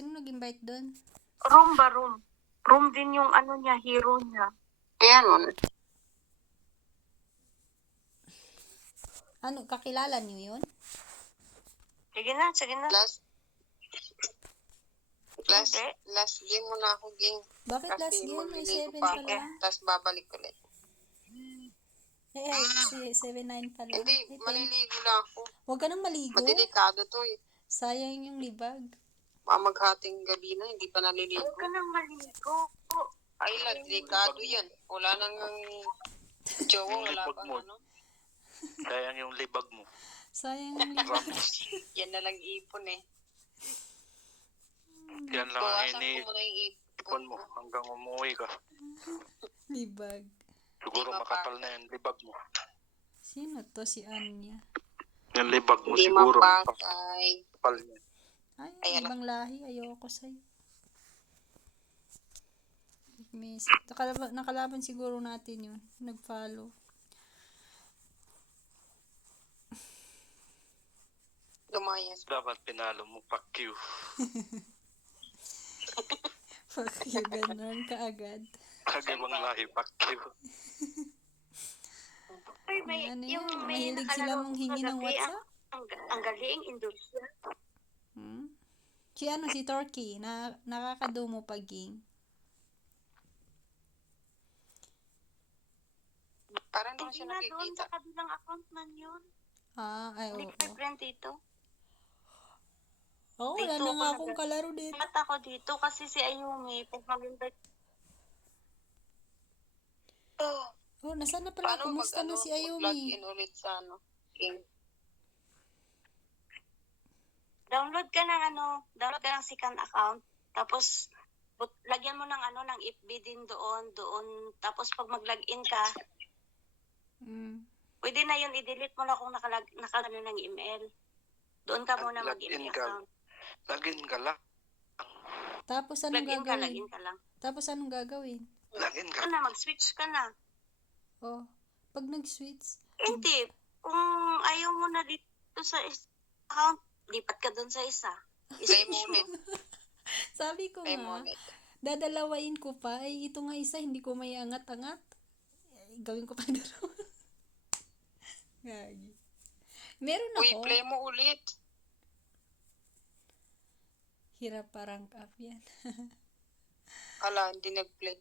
Sino nag-invite doon? Room ba room? Room din yung ano niya, hero niya. Ayan mo. Ano, kakilala niyo yun? Sige na, sige na. Last game mo na ako, ging. Bakit last Kasi game? May magliligo 7 pa pa ako. lang. Tapos babalik ulit. Si 7-9 pa lang. Hindi, Ay, 10. maliligo lang ako. Huwag ka nang maligo. Madelikado to eh. Sayang yung libag. Mamaghating gabi na, hindi pa naliligo. Huwag ka nang maligo. Ay, delikado yan. Wala nang jowa, wala Libag pang mo. ano. Sayang yung libag mo. Sayang yung libag. Yan na lang ipon eh. Yan lang ang Bawasan ko muna yung ipon mo hanggang umuwi ka. Libag. Siguro Di makapal na yung libag mo. Sino to? Si Anya. Yung libag mo Hindi siguro mapakay. makapal na. Ay, Ayan. ibang lahi. Ayoko sa'yo. Nakalaban siguro natin yun. Nag-follow. Lumayas. Dapat pinalo mo, fuck you. Fuck you, ganun kaagad. Kagibang lahi, fuck you. Ay, may, Ano yung yan? may Mahilig sila nakalaro manghingi ng kagabi, WhatsApp? Ang galing, Indonesia. Si ano, si Turkey, na nakakadumo paging. Parang doon Hindi siya na doon nakikita. sa kabilang account man yun. Ay, Hindi oo. ka friend dito. Oo, wala Dito na ako nga akong kalaro dito. Mata ko dito kasi si Ayumi, pag mag-invite. Oh, nasaan na pala? Paano Kumusta na si mag-log Ayumi? in ulit sa ano? King. Download ka ng second account. Tapos, lagyan mo ng ng FB din doon. Tapos, pag mag-login ka, pwede na yun, i-delete mo na kung nakalagay ng email. Doon ka muna Login mag-email ka. account. Login ka lang. Tapos anong Login gagawin? ka lang. Tapos anong gagawin? Login ka. Mag-switch ka na. Oh, pag nag-switch, Hindi. Kung ayaw mo na dito sa account, lipat ka doon sa isa. Play mo ulit. sabi ko Play mo nga, ulit. dadalawain ko pa, ay ito nga isa, hindi ko may angat-angat. Gawin ko pa dalawa. Gagi. Meron Uy, ako. play mo ulit. Hirap pa rank up yan. Ala, hindi nag-play.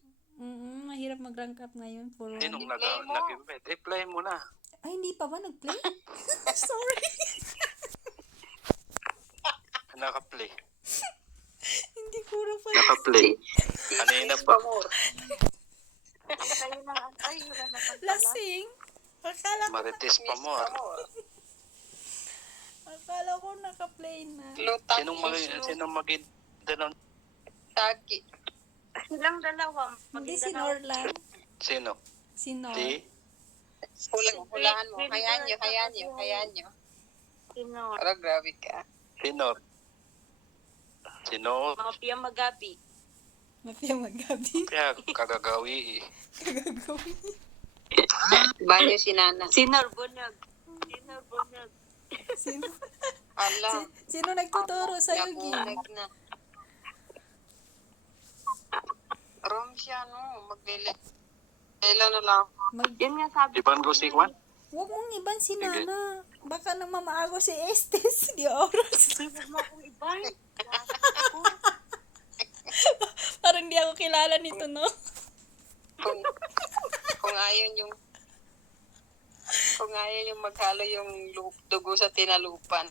Mahirap mag-rank up ngayon. Puro Sinong Play mo. nag-invite? Play mo na. Ay, hindi pa ba nag-play? Sorry. Naka-play. Hindi ko na pa. Naka-play. Kanina pa. Wala na pala. Lasing. Marites pa mo. Akala ko naka-play na. Lutak. Sinong mag-invite nun? Taki. Silang dalawa. Hindi si Norlan. Sino? Si Nor. Si? Hulahan mo. Hayaan nyo. Sino? Pero grabe ka. Sino? Sino? Mafia Magabi. Mafia magabi. Kaya kagagawi eh. Kagagawin. Banyo si Nana. Sinorbunag. Sino? Ala. Sino nagtuturo sa'yo, Gi? Nabulag na. Rom siya, no? Maglili. Kailan na lang. Yun nga sabi Iban ko si Juan? Huwag mong iban si Nana. Baka nang mamaago si Estes. Di oras. Huwag mo akong iban. Parang di ako kilala nito, no? Kung ayaw yung maghalo yung dugo sa tinalupan.